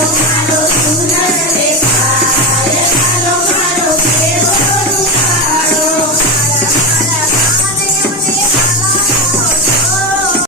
Hello, hello.